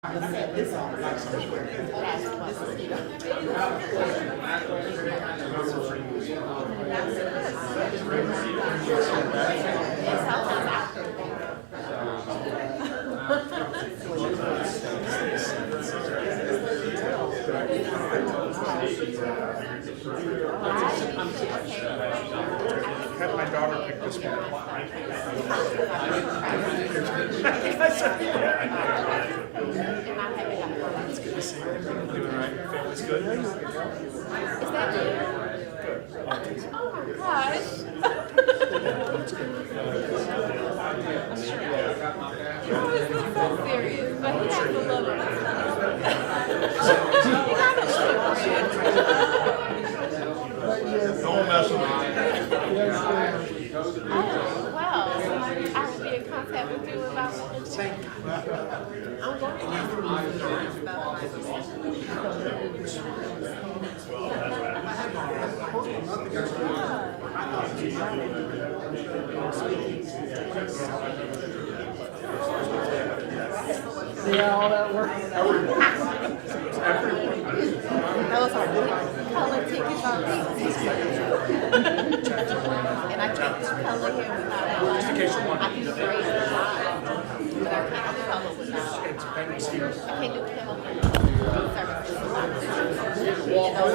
Had my daughter pick this one. It's good to see you. Doing all right? Family's good? Is that you? Oh my gosh. You always look so serious, but he has a little. He got a little friend. Don't mess with me. Oh, well, I will be in contact with you about that. I'm going to ask you about See how all that works? that was our color tickets on these. And I can't do color here without Just in case you want. I can spray it live, but I can't do color without. I can't do chemical services without.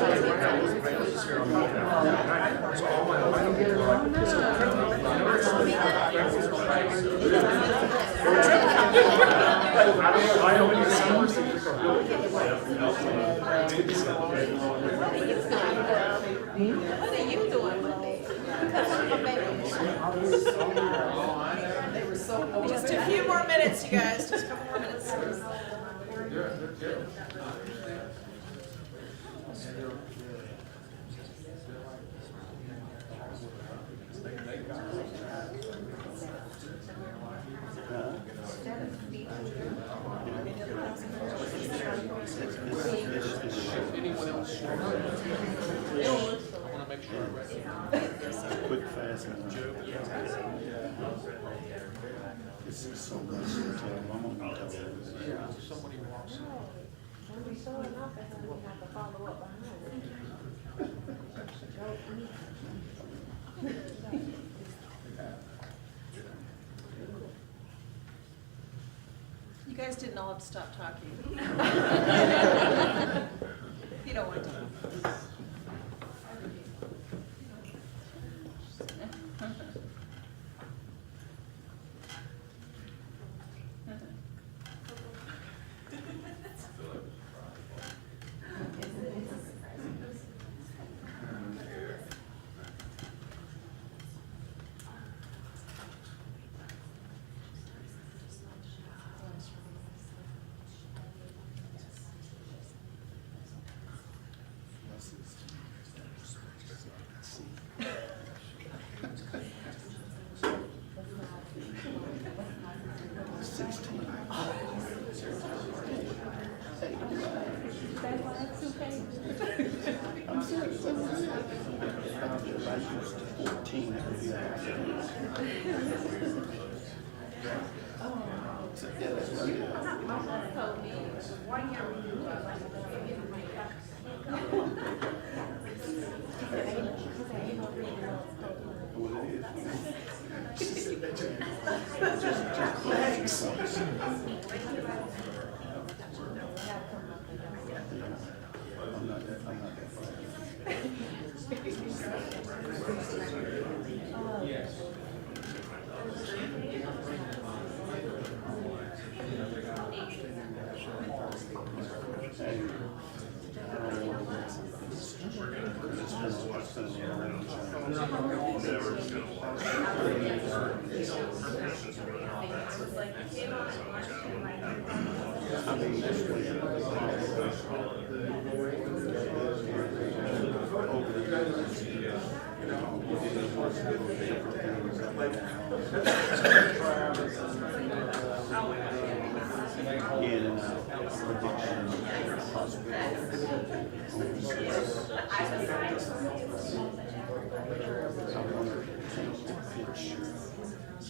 What are you doing with it? Because I'm a baby. Just a few more minutes, you guys. Just a couple more minutes. Quick, fast, and it's so much to tell. I'm gonna tell you. When we show enough, that's when we have to follow up behind You guys didn't all have to stop talking. You don't want to.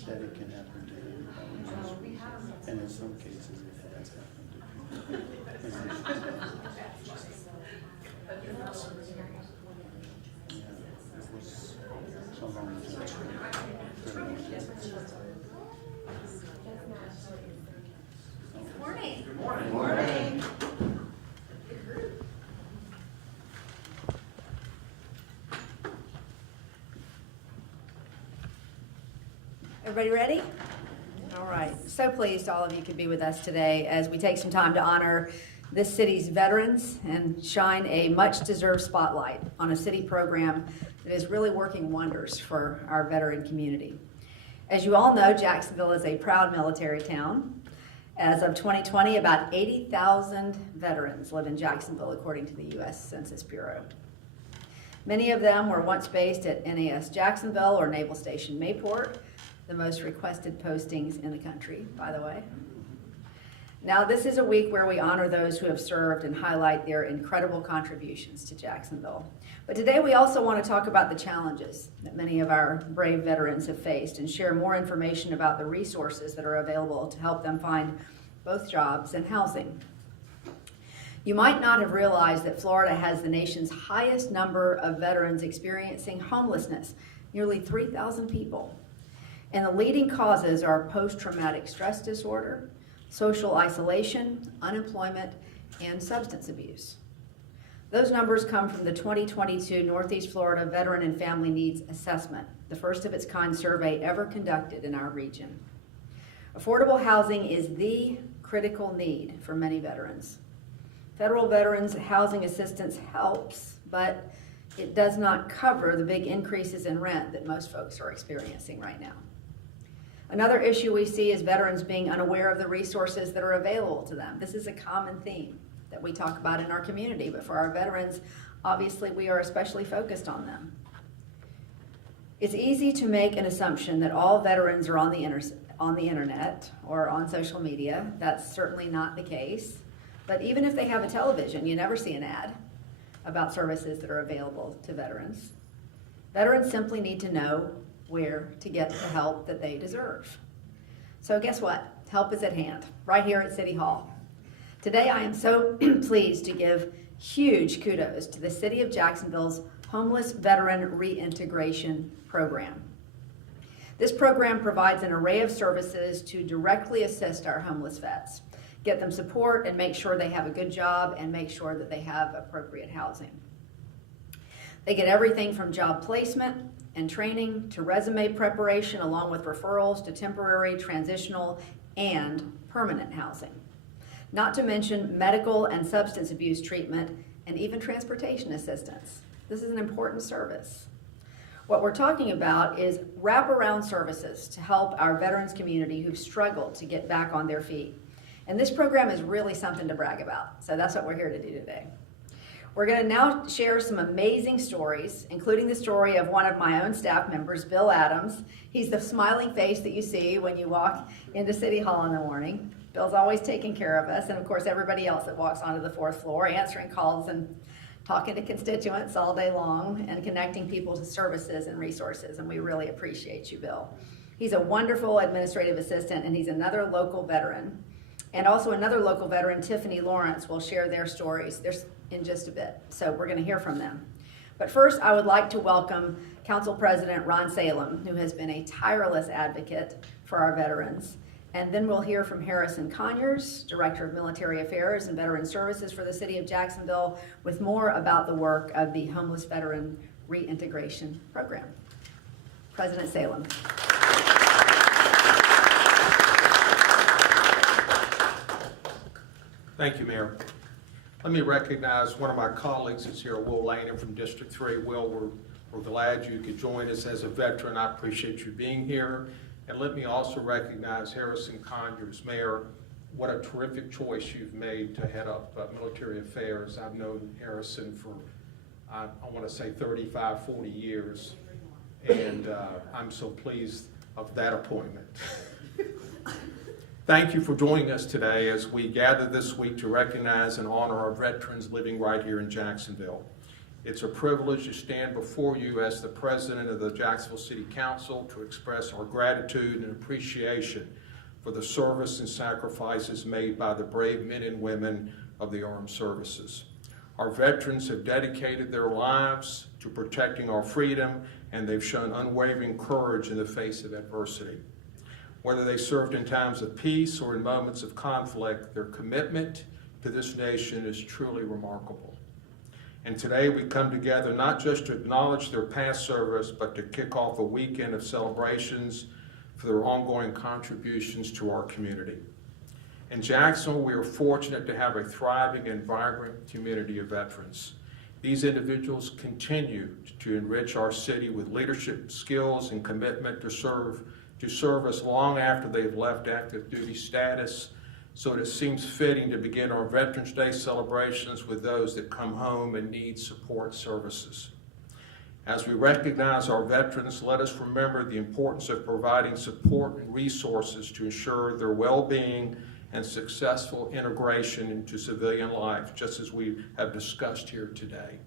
That it can happen to anybody. And in some cases it has happened to people. Everybody ready? All right. So pleased all of you could be with us today as we take some time to honor this city's veterans and shine a much-deserved spotlight on a city program that is really working wonders for our veteran community. As you all know, Jacksonville is a proud military town. As of 2020, about 80,000 veterans live in Jacksonville, according to the U.S. Census Bureau. Many of them were once based at NAS Jacksonville or Naval Station Mayport, the most requested postings in the country, by the way. Now, this is a week where we honor those who have served and highlight their incredible contributions to Jacksonville. But today we also want to talk about the challenges that many of our brave veterans have faced and share more information about the resources that are available to help them find both jobs and housing. You might not have realized that Florida has the nation's highest number of veterans experiencing homelessness, nearly 3,000 people. And the leading causes are post-traumatic stress disorder, social isolation, unemployment, and substance abuse. Those numbers come from the 2022 Northeast Florida Veteran and Family Needs Assessment, the first of its kind survey ever conducted in our region. Affordable housing is the critical need for many veterans. Federal Veterans Housing Assistance helps, but it does not cover the big increases in rent that most folks are experiencing right now. Another issue we see is veterans being unaware of the resources that are available to them. This is a common theme that we talk about in our community, but for our veterans, obviously we are especially focused on them. It's easy to make an assumption that all veterans are on the internet or on social media. That's certainly not the case. But even if they have a television, you never see an ad about services that are available to veterans. Veterans simply need to know where to get the help that they deserve. So guess what? Help is at hand, right here at City Hall. Today I am so pleased to give huge kudos to the City of Jacksonville's Homeless Veteran Reintegration Program. This program provides an array of services to directly assist our homeless vets, get them support and make sure they have a good job and make sure that they have appropriate housing. They get everything from job placement and training to resume preparation, along with referrals to temporary, transitional, and permanent housing. Not to mention medical and substance abuse treatment and even transportation assistance. This is an important service. What we're talking about is wraparound services to help our veterans community who've struggled to get back on their feet. And this program is really something to brag about. So that's what we're here to do today. We're going to now share some amazing stories, including the story of one of my own staff members, Bill Adams. He's the smiling face that you see when you walk into City Hall in the morning. Bill's always taking care of us, and of course everybody else that walks onto the fourth floor, answering calls and talking to constituents all day long and connecting people to services and resources, and we really appreciate you, Bill. He's a wonderful administrative assistant, and he's another local veteran. And also another local veteran, Tiffany Lawrence, will share their stories in just a bit. So we're going to hear from them. But first, I would like to welcome Council President Ron Salem, who has been a tireless advocate for our veterans. And then we'll hear from Harrison Conyers, Director of Military Affairs and Veteran Services for the City of Jacksonville, with more about the work of the Homeless Veteran Reintegration Program. President Salem. Thank you, Mayor. Let me recognize one of my colleagues that's here, Will Lane from District 3. Will, we're glad you could join us as a veteran. I appreciate you being here. And let me also recognize Harrison Conyers. Mayor, what a terrific choice you've made to head up military affairs. I've known Harrison for, I want to say 35, 40 years. And I'm so pleased of that appointment. Thank you for joining us today as we gather this week to recognize and honor our veterans living right here in Jacksonville. It's a privilege to stand before you as the president of the Jacksonville City Council to express our gratitude and appreciation for the service and sacrifices made by the brave men and women of the armed services. Our veterans have dedicated their lives to protecting our freedom, and they've shown unwavering courage in the face of adversity. Whether they served in times of peace or in moments of conflict, their commitment to this nation is truly remarkable. And today we come together not just to acknowledge their past service, but to kick off a weekend of celebrations for their ongoing contributions to our community. In Jacksonville, we are fortunate to have a thriving and vibrant community of veterans. These individuals continue to enrich our city with leadership skills and commitment to serve us long after they've left active duty status. So it seems fitting to begin our Veterans Day celebrations with those that come home and need support services. As we recognize our veterans, let us remember the importance of providing support and resources to ensure their well-being and successful integration into civilian life, just as we have discussed here today.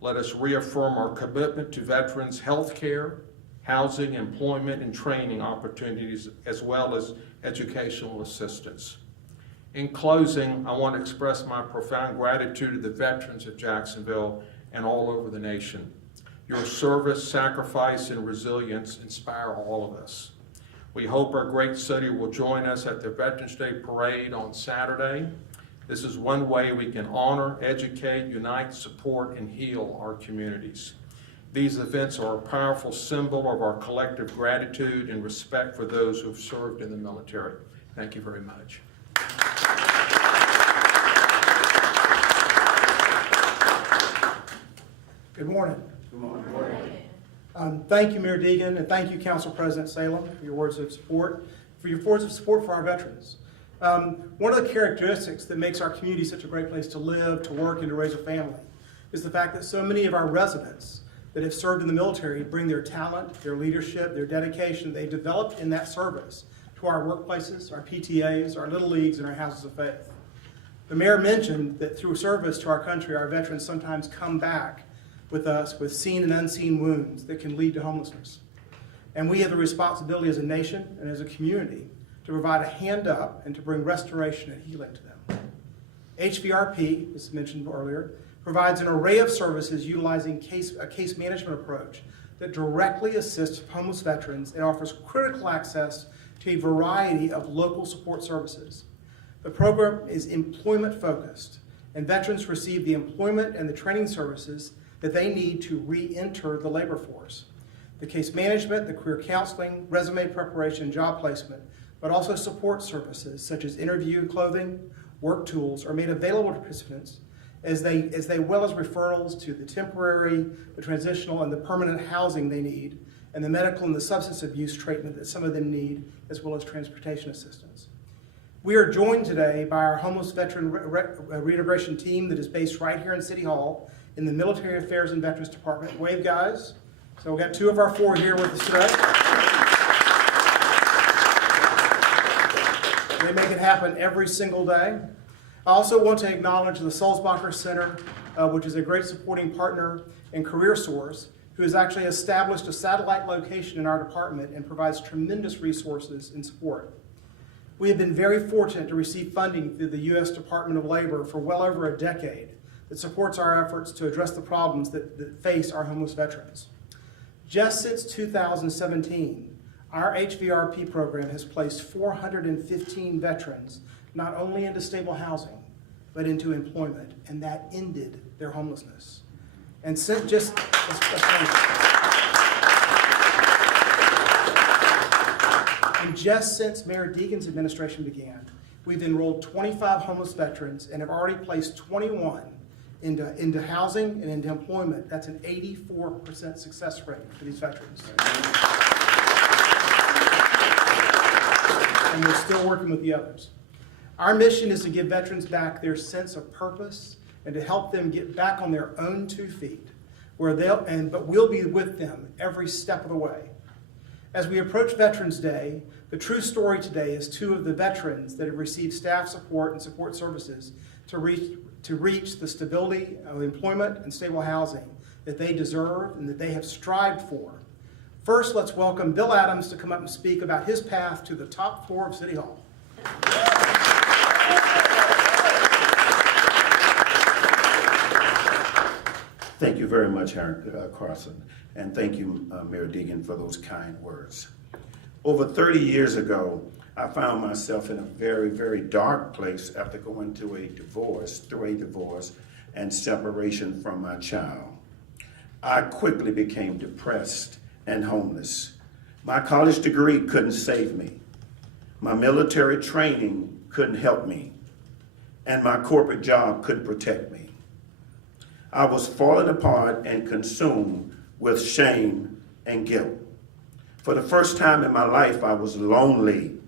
Let us reaffirm our commitment to veterans' health care, housing, employment, and training opportunities, as well as educational assistance. In closing, I want to express my profound gratitude to the veterans of Jacksonville and all over the nation. Your service, sacrifice, and resilience inspire all of us. We hope our great city will join us at the Veterans Day Parade on Saturday. This is one way we can honor, educate, unite, support, and heal our communities. These events are a powerful symbol of our collective gratitude and respect for those who have served in the military. Thank you very much. Good morning. Good morning. Thank you, Mayor Deegan, and thank you, Council President Salem, for your words of support, for our veterans. One of the characteristics that makes our community such a great place to live, to work, and to raise a family is the fact that so many of our residents that have served in the military bring their talent, their leadership, their dedication they developed in that service to our workplaces, our PTAs, our Little Leagues, and our houses of faith. The mayor mentioned that through service to our country, our veterans sometimes come back with us with seen and unseen wounds that can lead to homelessness. And we have the responsibility as a nation and as a community to provide a hand up and to bring restoration and healing to them. HVRP, as mentioned earlier, provides an array of services utilizing a case management approach that directly assists homeless veterans and offers critical access to a variety of local support services. The program is employment focused, and veterans receive the employment and the training services that they need to re-enter the labor force. The case management, the career counseling, resume preparation, job placement, but also support services such as interview clothing, work tools are made available to participants as well as referrals to the temporary, the transitional, and the permanent housing they need, and the medical and the substance abuse treatment that some of them need, as well as transportation assistance. We are joined today by our homeless veteran reintegration team that is based right here in City Hall in the Military Affairs and Veterans Department. Wave, guys. So we've got 2 of our 4 here with us today. They make it happen every single day. I also want to acknowledge the Sulzbacher Center, which is a great supporting partner in Career Source, who has actually established a satellite location in our department and provides tremendous resources and support. We have been very fortunate to receive funding through the U.S. Department of Labor for well over a decade that supports our efforts to address the problems that face our homeless veterans. Just since 2017, our HVRP program has placed 415 veterans not only into stable housing, but into employment, and that ended their homelessness. And since since Mayor Deegan's administration began, we've enrolled 25 homeless veterans and have already placed 21 into housing and into employment. That's an 84% success rate for these veterans. And we're still working with the others. Our mission is to give veterans back their sense of purpose and to help them get back on their own 2 feet, but we'll be with them every step of the way. As we approach Veterans Day, the true story today is 2 of the veterans that have received staff support and support services to reach the stability of employment and stable housing that they deserve and that they have strived for. First, let's welcome Bill Adams to come up and speak about his path to the top floor of City Hall. Thank you very much, Carson, and thank you, Mayor Deegan, for those kind words. Over 30 years ago, I found myself in a very, very dark place after going through a divorce and separation from my child. I quickly became depressed and homeless. My college degree couldn't save me. My military training couldn't help me. And my corporate job couldn't protect me. I was falling apart and consumed with shame and guilt. For the first time in my life, I was lonely,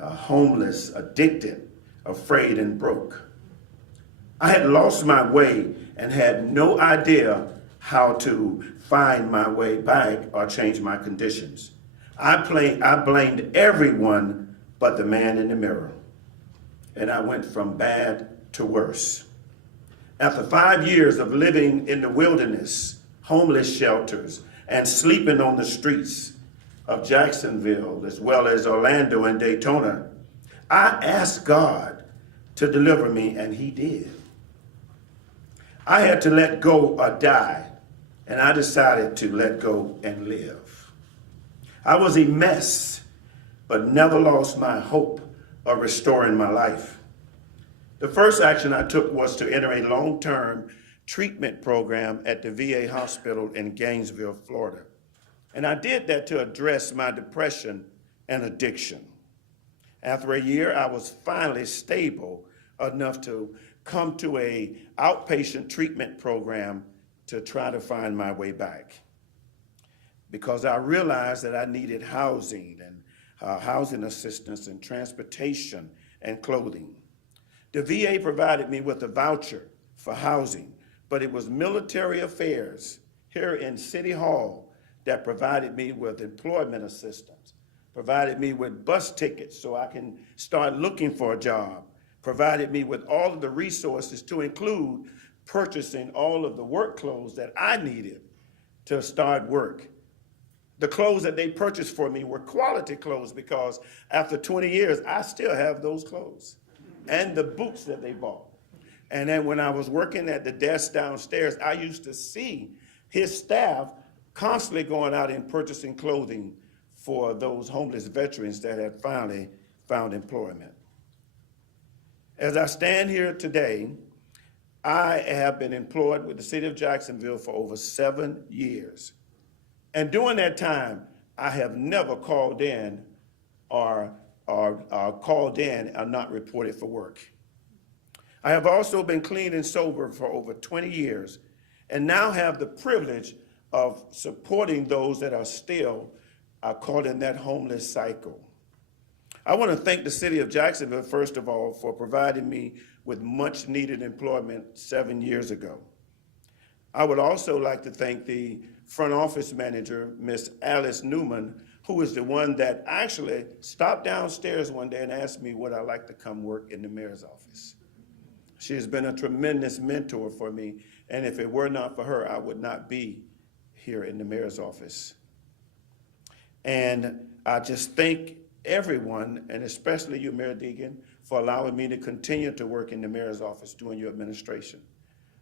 homeless, addicted, afraid, and broke. I had lost my way and had no idea how to find my way back or change my conditions. I blamed everyone but the man in the mirror, and I went from bad to worse. After 5 years of living in the wilderness, homeless shelters, and sleeping on the streets of Jacksonville, as well as Orlando and Daytona, I asked God to deliver me, and he did. I had to let go or die, and I decided to let go and live. I was a mess, but never lost my hope of restoring my life. The first action I took was to enter a long-term treatment program at the VA hospital in Gainesville, Florida. And I did that to address my depression and addiction. After a year, I was finally stable enough to come to a outpatient treatment program to try to find my way back. Because I realized that I needed housing and housing assistance and transportation and clothing. The VA provided me with a voucher for housing, but it was military affairs here in City Hall that provided me with employment assistance, provided me with bus tickets so I can start looking for a job, provided me with all of the resources to include purchasing all of the work clothes that I needed to start work. The clothes that they purchased for me were quality clothes because after 20 years, I still have those clothes and the boots that they bought. And then when I was working at the desk downstairs, I used to see his staff constantly going out and purchasing clothing for those homeless veterans that had finally found employment. As I stand here today, I have been employed with the city of Jacksonville for over 7 years. And during that time, I have never called in or not reported for work. I have also been clean and sober for over 20 years and now have the privilege of supporting those that are still caught in that homeless cycle. I want to thank the city of Jacksonville, first of all, for providing me with much needed employment 7 years ago. I would also like to thank the front office manager, Miss Alice Newman, who is the one that actually stopped downstairs one day and asked me would I like to come work in the mayor's office. She has been a tremendous mentor for me, and if it were not for her, I would not be here in the mayor's office. And I just thank everyone, and especially you, Mayor Deegan, for allowing me to continue to work in the mayor's office during your administration.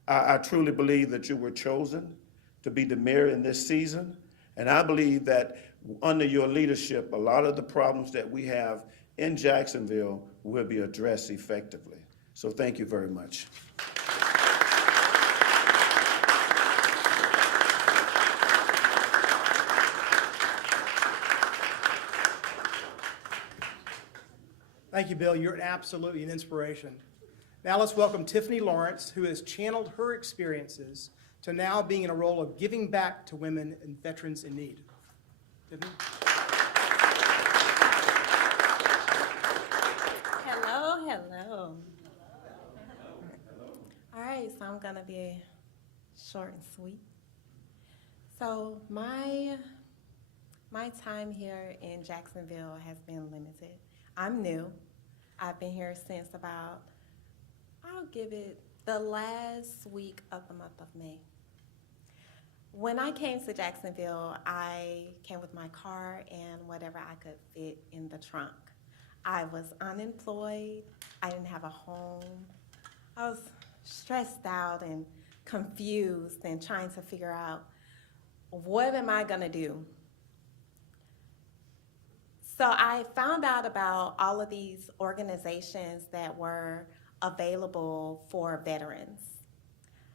I truly believe that you were chosen to be the mayor in this season, and I believe that under your leadership, a lot of the problems that we have in Jacksonville will be addressed effectively. So thank you very much. Thank you, Bill. You're absolutely an inspiration. Now let's welcome Tiffany Lawrence, who has channeled her experiences to now being in a role of giving back to women and veterans in need. Tiffany? Hello, hello. All right, so I'm gonna be short and sweet. So my time here in Jacksonville has been limited. I'm new. I've been here since about, I'll give it the last week of the month of May. When I came to Jacksonville, I came with my car and whatever I could fit in the trunk. I was unemployed. I didn't have a home. I was stressed out and confused and trying to figure out, what am I gonna do? So I found out about all of these organizations that were available for veterans.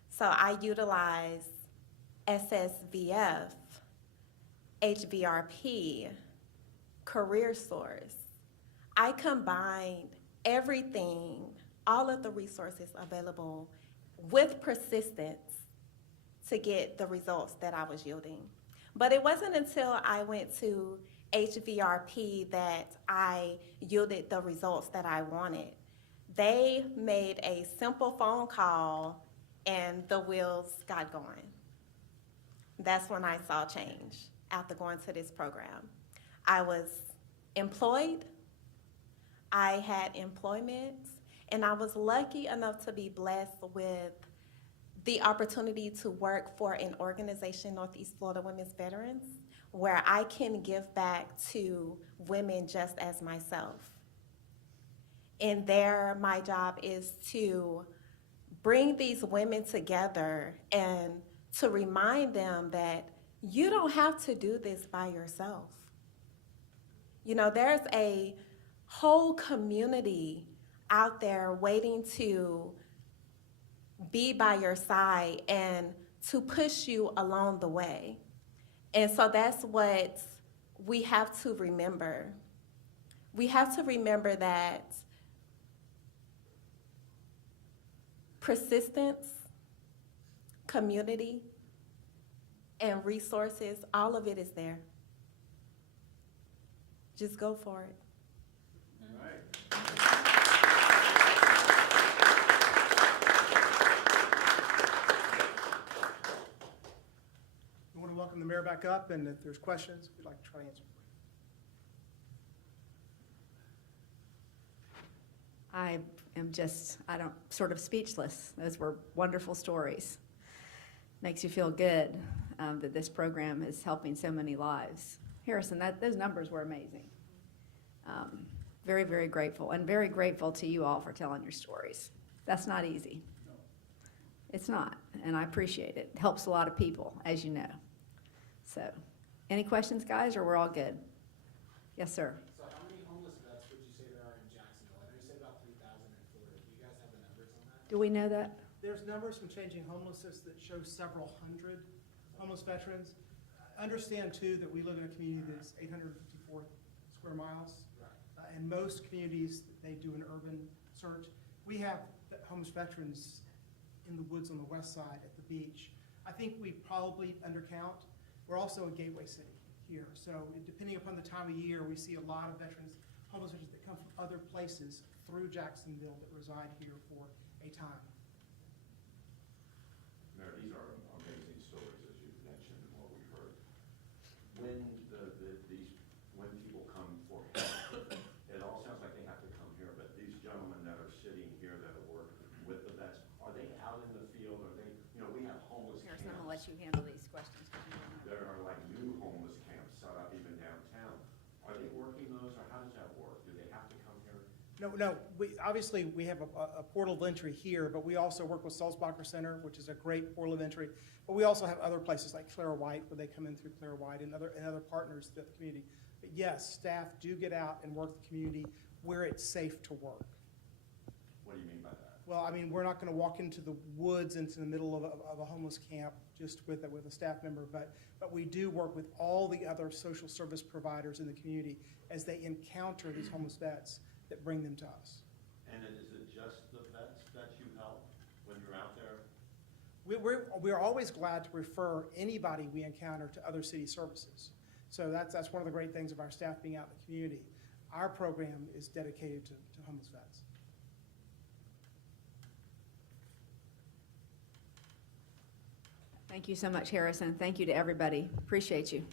So I utilized SSVF HVRP, Career Source. I combined everything, all of the resources available with persistence to get the results that I was yielding. But it wasn't until I went to HVRP that I yielded the results that I wanted. They made a simple phone call and the wheels got going. That's when I saw change after going to this program. I was employed, I had employment, and I was lucky enough to be blessed with the opportunity to work for an organization, Northeast Florida Women's Veterans, where I can give back to women just as myself. And there, my job is to bring these women together and to remind them that you don't have to do this by yourself. You know, there's a whole community out there waiting to be by your side and to push you along the way. And so that's what we have to remember. We have to remember that persistence, community, and resources, all of it is there. Just go for it. We want to welcome the mayor back up, and if there's questions, we'd like to try to answer. I am just, sort of speechless. Those were wonderful stories. Makes you feel good that this program is helping so many lives. Harrison, those numbers were amazing. Very, very grateful, and very grateful to you all for telling your stories. That's not easy. It's not, and I appreciate it. It helps a lot of people, as you know. So, any questions, guys, or we're all good? Yes, sir. So how many homeless vets would you say there are in Jacksonville? I know you said about 3,000 in Florida. Do you guys have the numbers on that? Do we know that? There's numbers from Changing Homelessness that show several hundred homeless veterans. Understand, too, that we live in a community that's 854 square miles. Right. In most communities, they do an urban search. We have homeless veterans in the woods on the west side at the beach. I think we probably undercount. We're also a gateway city here. So depending upon the time of year, we see a lot of veterans, homeless veterans that come from other places through Jacksonville that reside here for a time. Mayor, these are amazing stories, as you mentioned, and what we heard. When when people come for help, it all sounds like they have to come here, but these gentlemen that are sitting here that are working with the vets, are they out in the field? Are they, we have homeless Harrison, I'm camps. gonna let you handle these questions. There are like new homeless camps set up even downtown. Are they working those, or how does that work? Do they have to come here? No, obviously we have a portal of entry here, but we also work with Sulzbacher Center, which is a great portal of entry. But we also have other places like Clara White, where they come in through Clara White, and other partners throughout the community. But yes, staff do get out and work the community where it's safe to work. What do you mean by that? Well, I mean, we're not going to walk into the woods, into the middle of a homeless camp just with a staff member, but we do work with all the other social service providers in the community as they encounter these homeless vets that bring them to us. And is it just the vets that you help when you're out there? We're always glad to refer anybody we encounter to other city services. So that's one of the great things of our staff being out in the community. Our program is dedicated to homeless vets. Thank you so much, Harrison. Thank you to everybody. Appreciate you.